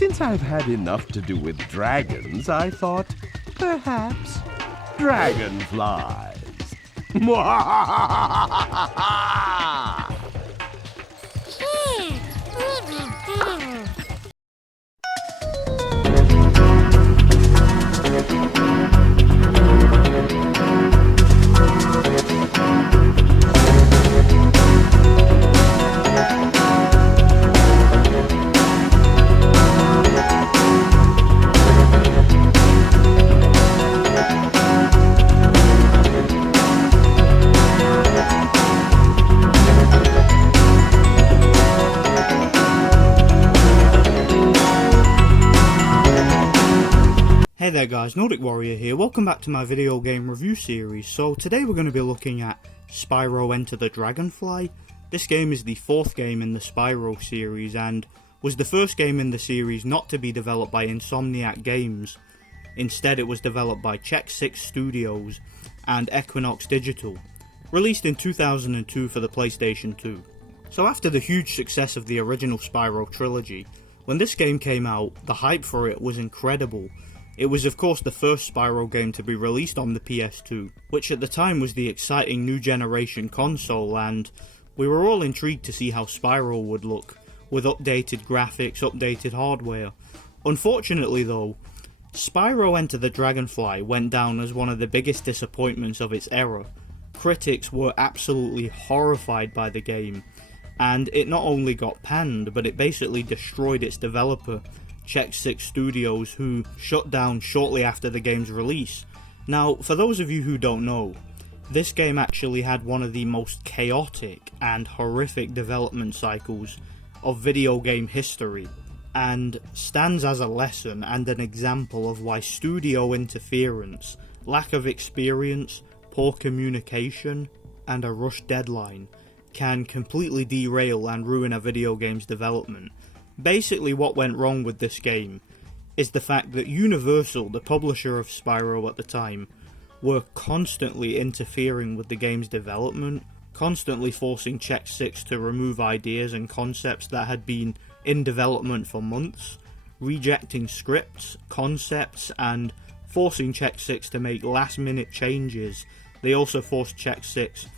Since I've had enough to do with dragons, I thought, perhaps, dragonflies. Hey there guys, Nordic Warrior here, welcome back to my video game review series. So today we're going to be looking at Spyro Enter the Dragonfly. This game is the fourth game in the Spyro series and was the first game in the series not to be developed by Insomniac Games. Instead it was developed by Check 6 Studios and Equinox Digital, released in 2002 for the PlayStation 2. So after the huge success of the original Spyro trilogy, when this game came out, the hype for it was incredible. It was of course the first Spyro game to be released on the PS2, which at the time was the exciting new generation console, and we were all intrigued to see how Spyro would look, with updated graphics, updated hardware. Unfortunately though, Spyro Enter the Dragonfly went down as one of the biggest disappointments of its era. Critics were absolutely horrified by the game, and it not only got panned, but it basically destroyed its developer, Check 6 Studios, who shut down shortly after the game's release. Now, for those of you who don't know, this game actually had one of the most chaotic and horrific development cycles of video game history, and stands as a lesson and an example of why studio interference, lack of experience, poor communication, and a rushed deadline can completely derail and ruin a video game's development. Basically what went wrong with this game is the fact that Universal, the publisher of Spyro at the time, were constantly interfering with the game's development, constantly forcing Check 6 to remove ideas and concepts that had been in development for months, rejecting scripts, concepts, and forcing Check 6 to make last minute changes. They also forced Check 6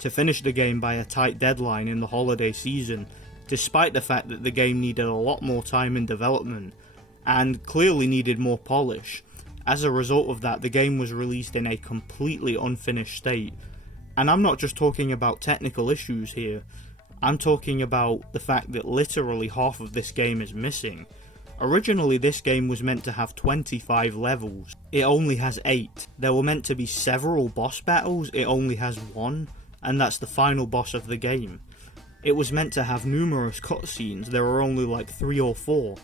to finish the game by a tight deadline in the holiday season, despite the fact that the game needed a lot more time in development, and clearly needed more polish. As a result of that, the game was released in a completely unfinished state. And I'm not just talking about technical issues here, I'm talking about the fact that literally half of this game is missing. Originally this game was meant to have 25 levels, it only has 8. There were meant to be several boss battles, it only has 1, and that's the final boss of the game. It was meant to have numerous cutscenes, there were only like 3 or 4.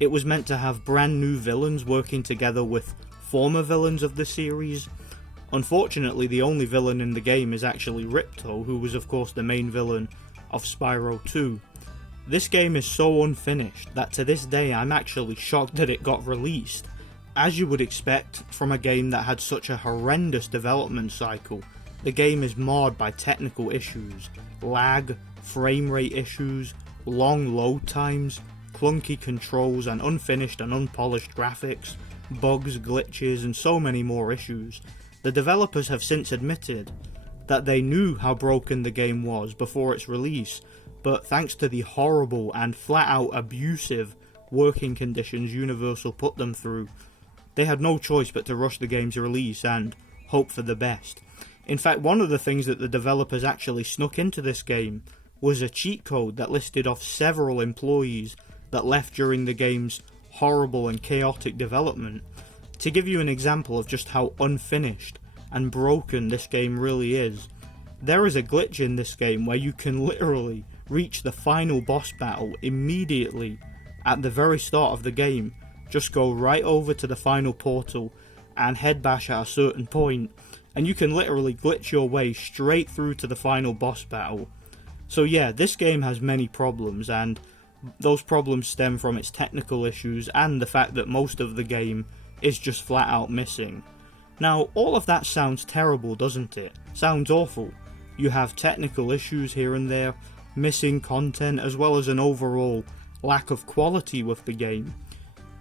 It was meant to have brand new villains working together with former villains of the series. Unfortunately, the only villain in the game is actually Ripto, who was of course the main villain of Spyro 2. This game is so unfinished that to this day I'm actually shocked that it got released. As you would expect from a game that had such a horrendous development cycle, the game is marred by technical issues, lag, frame rate issues, long load times, clunky controls, and unfinished and unpolished graphics, bugs, glitches, and so many more issues. The developers have since admitted that they knew how broken the game was before its release, but thanks to the horrible and flat out abusive working conditions Universal put them through, they had no choice but to rush the game's release and hope for the best. In fact, one of the things that the developers actually snuck into this game was a cheat code that listed off several employees that left during the game's horrible and chaotic development. To give you an example of just how unfinished and broken this game really is, there is a glitch in this game where you can literally reach the final boss battle immediately at the very start of the game. Just go right over to the final portal and head bash at a certain point, and you can literally glitch your way straight through to the final boss battle. So yeah, this game has many problems, and those problems stem from its technical issues and the fact that most of the game is just flat out missing. Now, all of that sounds terrible, doesn't it? Sounds awful. You have technical issues here and there, missing content, as well as an overall lack of quality with the game.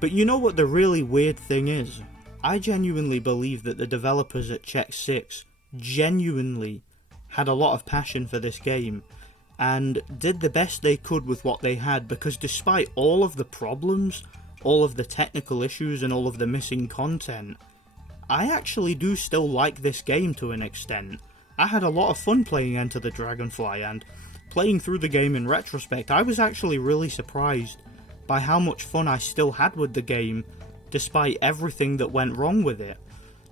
But you know what the really weird thing is? I genuinely believe that the developers at Check 6 genuinely had a lot of passion for this game and did the best they could with what they had, because despite all of the problems, all of the technical issues and all of the missing content, I actually do still like this game to an extent. I had a lot of fun playing Enter the Dragonfly, and playing through the game in retrospect, I was actually really surprised by how much fun I still had with the game, despite everything that went wrong with it.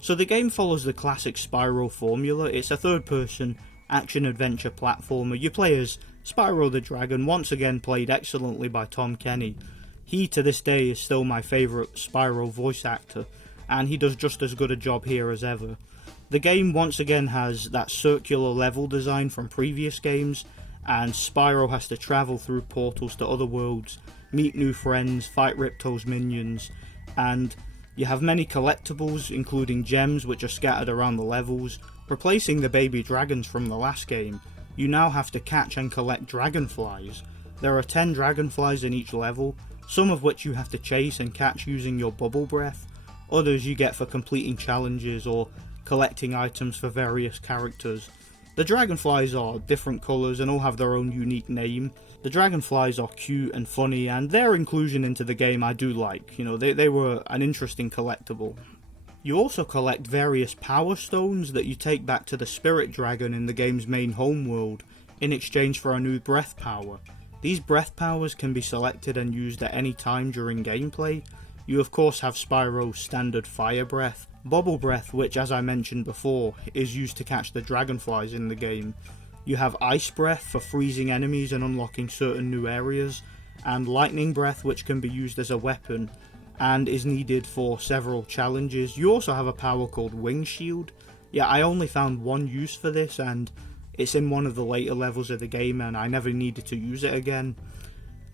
So the game follows the classic Spyro formula. It's a third-person action-adventure platformer. You play as Spyro the Dragon, once again played excellently by Tom Kenny. He, to this day, is still my favourite Spyro voice actor, and he does just as good a job here as ever. The game once again has that circular level design from previous games, and Spyro has to travel through portals to other worlds, meet new friends, fight Ripto's minions, and you have many collectibles, including gems which are scattered around the levels. Replacing the baby dragons from the last game, you now have to catch and collect dragonflies. There are 10 dragonflies in each level, some of which you have to chase and catch using your bubble breath, others you get for completing challenges or collecting items for various characters. The dragonflies are different colours and all have their own unique name. The dragonflies are cute and funny, and their inclusion into the game I do like. You know, they were an interesting collectible. You also collect various power stones that you take back to the spirit dragon in the game's main homeworld in exchange for a new breath power. These breath powers can be selected and used at any time during gameplay. You of course have Spyro's standard fire breath, bubble breath, which as I mentioned before is used to catch the dragonflies in the game. You have ice breath for freezing enemies and unlocking certain new areas, and lightning breath, which can be used as a weapon and is needed for several challenges. You also have a power called wing shield. Yeah, I only found one use for this, and it's in one of the later levels of the game, and I never needed to use it again.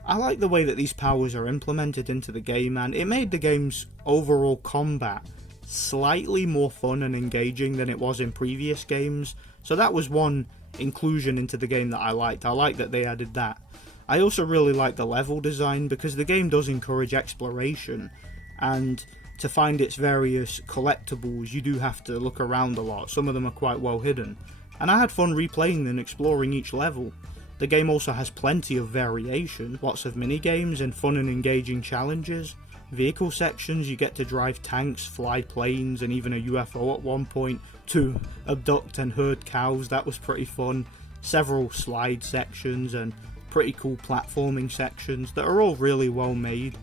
I like the way that these powers are implemented into the game, and it made the game's overall combat slightly more fun and engaging than it was in previous games, so that was one inclusion into the game that I liked. I like that they added that. I also really like the level design, because the game does encourage exploration, and to find its various collectibles you do have to look around a lot. Some of them are quite well hidden, and I had fun replaying and exploring each level. The game also has plenty of variation, lots of minigames and fun and engaging challenges. Vehicle sections, you get to drive tanks, fly planes, and even a UFO at one point to abduct and herd cows. That was pretty fun. Several slide sections and pretty cool platforming sections that are all really well made.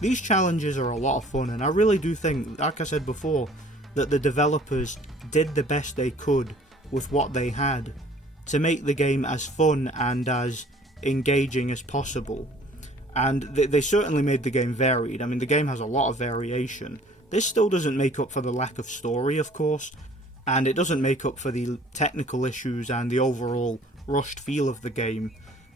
These challenges are a lot of fun, and I really do think, like I said before, that the developers did the best they could with what they had to make the game as fun and as engaging as possible. And they certainly made the game varied. I mean, the game has a lot of variation. This still doesn't make up for the lack of story, of course, and it doesn't make up for the technical issues and the overall rushed feel of the game,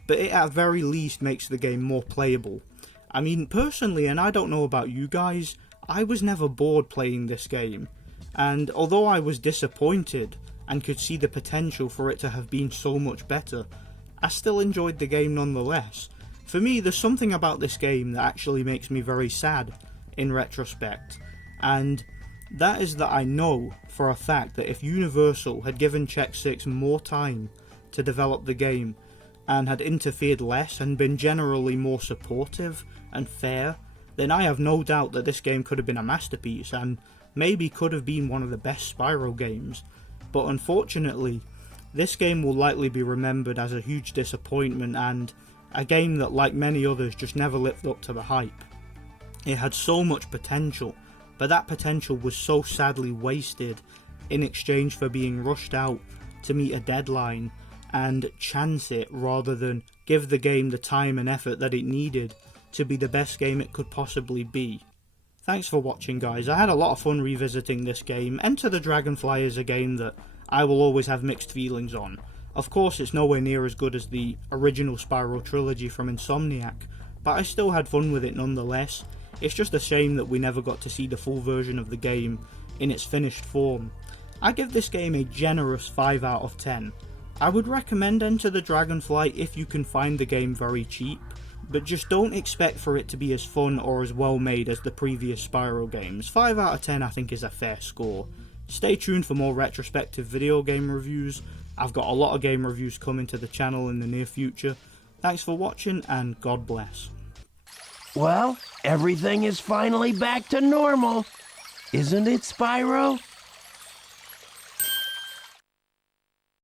but it at very least makes the game more playable. I mean, personally, and I don't know about you guys, I was never bored playing this game, and although I was disappointed and could see the potential for it to have been so much better, I still enjoyed the game nonetheless. For me, there's something about this game that actually makes me very sad in retrospect, and that is that I know for a fact that if Universal had given Check 6 more time to develop the game and had interfered less and been generally more supportive and fair, then I have no doubt that this game could have been a masterpiece and maybe could have been one of the best Spyro games. But unfortunately, this game will likely be remembered as a huge disappointment and a game that, like many others, just never lived up to the hype. It had so much potential, but that potential was so sadly wasted in exchange for being rushed out to meet a deadline and chance it rather than give the game the time and effort that it needed to be the best game it could possibly be. Thanks for watching, guys. I had a lot of fun revisiting this game. Enter the Dragonfly is a game that I will always have mixed feelings on. Of course, it's nowhere near as good as the original Spyro trilogy from Insomniac, but I still had fun with it nonetheless. It's just a shame that we never got to see the full version of the game in its finished form. I give this game a generous 5 out of 10. I would recommend Enter the Dragonfly if you can find the game very cheap, but just don't expect for it to be as fun or as well made as the previous Spyro games. 5 out of 10 I think is a fair score. Stay tuned for more retrospective video game reviews. I've got a lot of game reviews coming to the channel in the near future. Thanks for watching and God bless. Well, everything is finally back to normal. Isn't it, Spyro?